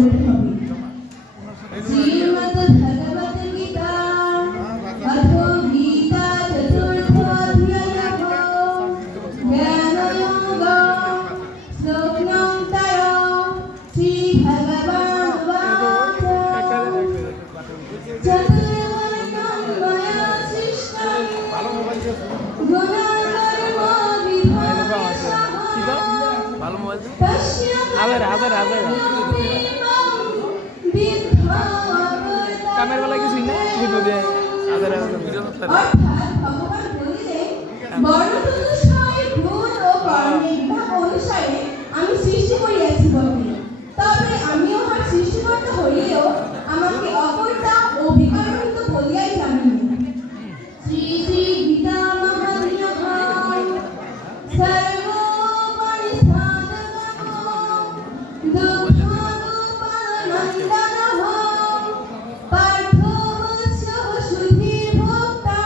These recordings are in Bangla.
করতে হবে। শ্রীমদ্ ভগবত গীতা অথ গীতা চতুর্থোऽধ্যায়ः জ্ঞানযোগः শ্লোকং त्रयः শ্রীভগবানুবাচ চতুর্বর্ণং ময়া সৃষ্টং কামের বেলা কিছুই না বিপদে ভগবান বলিলেন বর্ণচতুষ্টয় গুণ ও কর্মের বিভাগ অনুসারে আমি সৃষ্টি করিয়াছি বটে, তবে আমি উহার সৃষ্টিকর্তা হইলেও আমাকে অকর্তা ও বিকারহিত বলিয়াই জানিনি। শ্রী শ্রী গীতা মহাত্ম্যঃ সর্বোপনিষদকঃ দুগ্ধোপনন্দনঃ পার্থো বৎসঃ সুধীর্ভোক্তা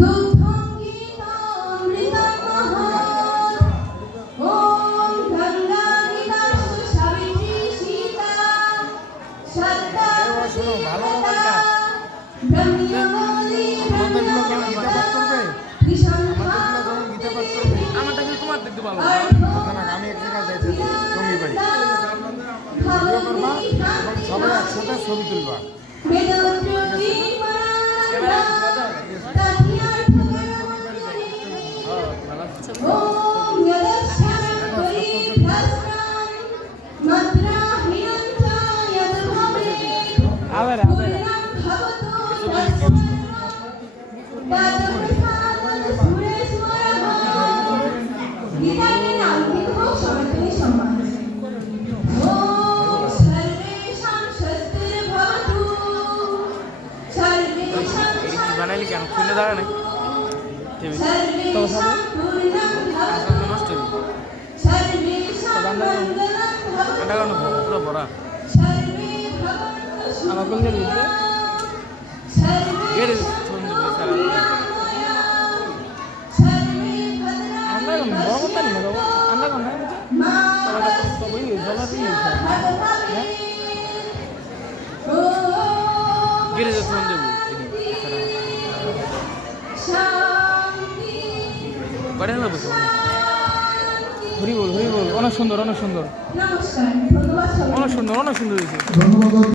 দুগ্ধং গীতামৃতং মহৎ ওম গঙ্গা গীতাসু সাবিত্রী সীতা সত্তা ব্রহ্মণি আমারটা কিন্তু তোমার দেখতে ভালো আমি এক জায়গায় যাইছি জমি বাড়ি ভিডিও করবা এবং সবাই একসাথে ছবি তুলবা। বানাইলি কেন খুলে দাঁড়া নাই তো নষ্ট পুরো ভরা আমার কোন দিকে গেড়ে আমরা বড় কথা নেই বাবা আমরা কোন গেড়ে যে ফোন দেবো হরি বল অনেক সুন্দর অনেক সুন্দর নমস্কার, ধন্যবাদ। অনেক সুন্দর হয়েছে।